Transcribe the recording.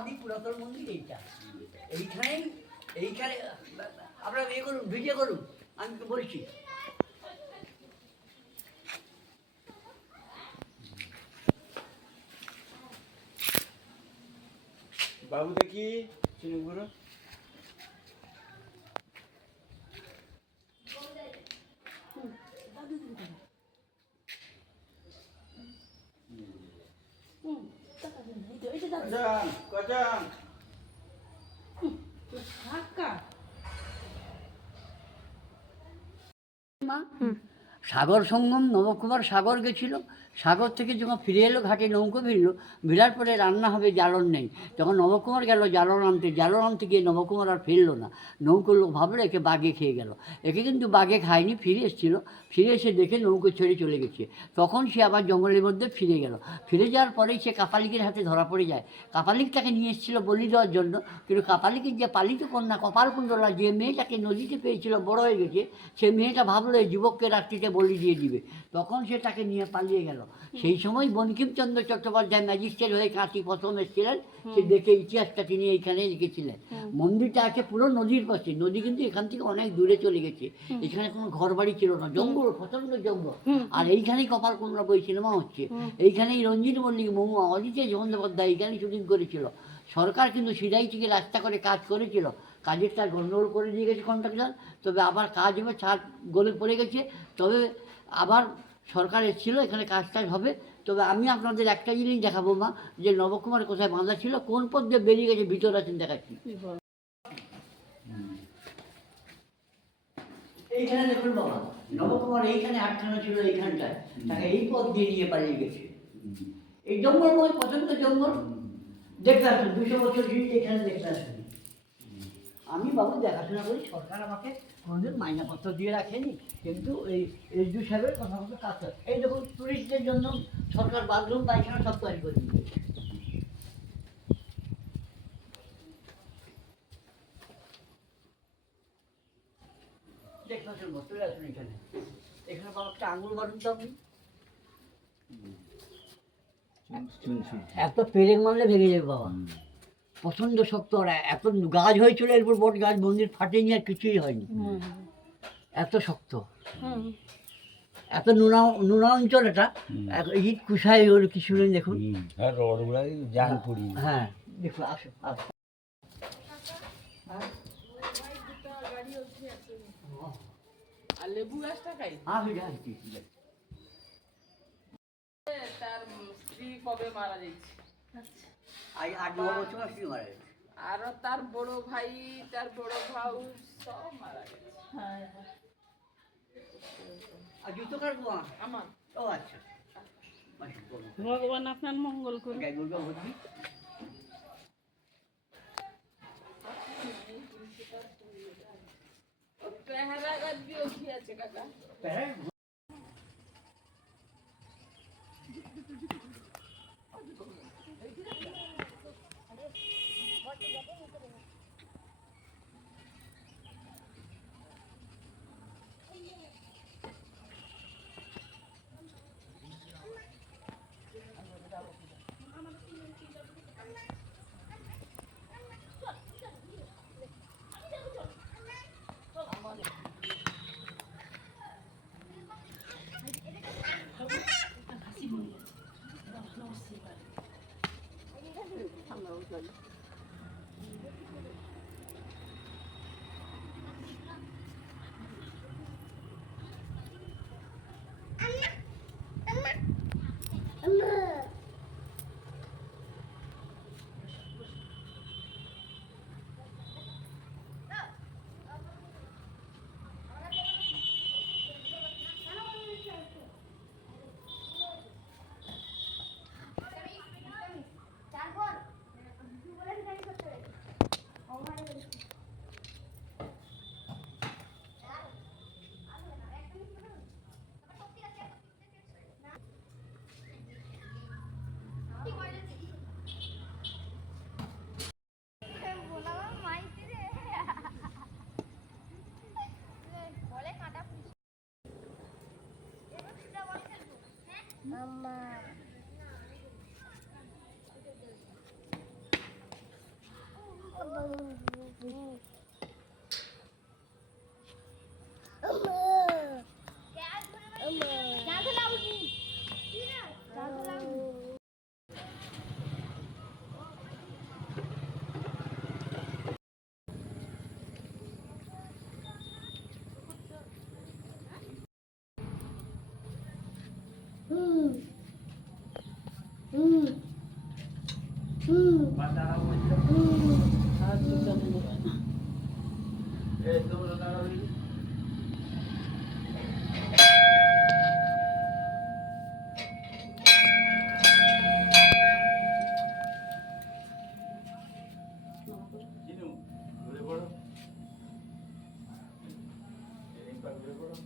আদি পুরাতন মন্দির এইটা। এইখানে আপনারা ইয়ে করুন, ভিডিও করুন, আমি তো বলছি। বাবু দেখি চিনিগুলো কচান সাগর সঙ্গম নবকুমার সাগর গেছিল, সাগর থেকে যখন ফিরে এলো ঘাটে নৌকো ভিড়লো, ভিড়ার পরে রান্না হবে, জ্বালন নেই, তখন নবকুমার গেল জ্বালন আনতে গিয়ে নবকুমার আর ফিরলো না। নৌকো লোক ভাবলো একে বাঘে খেয়ে গেল, একে কিন্তু বাঘে খায়নি, ফিরে এসেছিলো, ফিরে এসে দেখে নৌকো ছেড়ে চলে গেছে। তখন সে আবার জঙ্গলের মধ্যে ফিরে গেল, ফিরে যাওয়ার পরেই সে কাপালিকের হাতে ধরা পড়ে যায়। কাপালিক তাকে নিয়ে এসেছিল বলি দেওয়ার জন্য, কিন্তু কাপালিকের যে পালিত কন্যা কপালকুণ্ডলা, যে মেয়েটাকে নদীতে পেয়েছিল, বড় হয়ে গেছে, সে মেয়েটা ভাবলো এই যুবককে রাত্রিতে বলি দিয়ে দিবে, তখন সে তাকে নিয়ে পালিয়ে গেল। সেই সময় বঙ্কিমচন্দ্র চট্টোপাধ্যায় ম্যাজিস্ট্রেট হয়ে কাঁচি প্রথম এসেছিলেন, সে দেখে ইতিহাসটা তিনি এইখানে লিখেছিলেন। মন্দিরটা আছে পুরো নদীর পাশে, নদী কিন্তু এখান থেকে অনেক দূরে চলে গেছে, এখানে কোনো ঘর বাড়ি ছিল না, জঙ্গল, প্রচন্ড জঙ্গল। আর এইখানেই কপালকুণ্ডলা বই সিনেমা হচ্ছে, এইখানেই রঞ্জিত মল্লিক, মহুয়া, অজিতেশ বন্দ্যোপাধ্যায় এইখানেই শুটিং করেছিল। সরকার কিন্তু সিরাই থেকে রাস্তা করে কাজ করেছিল, কাজের তার গণ্ডগোল করে দিয়ে গেছে কন্ট্রাক্টর, তবে আবার কাজ হবে, ছাড় গলে পড়ে গেছে, তবে আবার সরকার এসেছিল, এখানে কাজ টাজ হবে। তবে আমি আপনাদের একটা জিনিস দেখাবো মা, যে নবকুমার কোথায় বাঁধা ছিল, কোন পথ দিয়ে বেরিয়ে গেছে, ভিতর আছেন দেখাচ্ছি। এইখানে দেখুন বাবা, নবকুমার এইখানে আটকানো ছিল, এইখানটায় তাকে এই পথ দিয়ে নিয়ে পালিয়ে গেছে। এই জঙ্গলময় প্রচন্ড জঙ্গল, দেখতে আসুন, 200 বছর এখানে দেখতে আসুন। আমি বাবু দেখাশোনা করি, সরকার আমাকে কোনোদিন মাইনাপত্র দিয়ে রাখেনি, কিন্তু এই এসডি সাহেবের কথা মতো কাজ করে। এই দেখুন, টুরিস্টদের জন্য সরকার বাথরুম পায়খানা সব তৈরি করে দিয়েছে। দেখতে আসুন, চলে আসুন এখানে, এখানে বাবা একটা আঙুল মারুন তো আপনি, এত পেরেক মারলে ভেঙে যাবে বাবা, প্রচন্ড শক্ত। আর এত গাছ হয়েছিল এরপর, বট গাছ, মন্দির ফাটেনি আর কিছুই হয়নি, এত শক্ত, এত নোনা অঞ্চল। এটা ইট কুষায় ওর কিছু নেই, দেখুন। হ্যাঁ দেখুন, আসুন আসুন। আর লেবু গাছটা খাই। তার স্ত্রী কবে মারা যাচ্ছে, আরো তার বড় ভাই, তার বড় ভাউ সব মারা গেছে। আমার ও আচ্ছা, ভগবান আপনার মঙ্গল করুন। পেহারা গাছ দিয়েও কি আছে কাকা? চিনু ঘুরে পড়ো এই পা ঘুরে পড়ো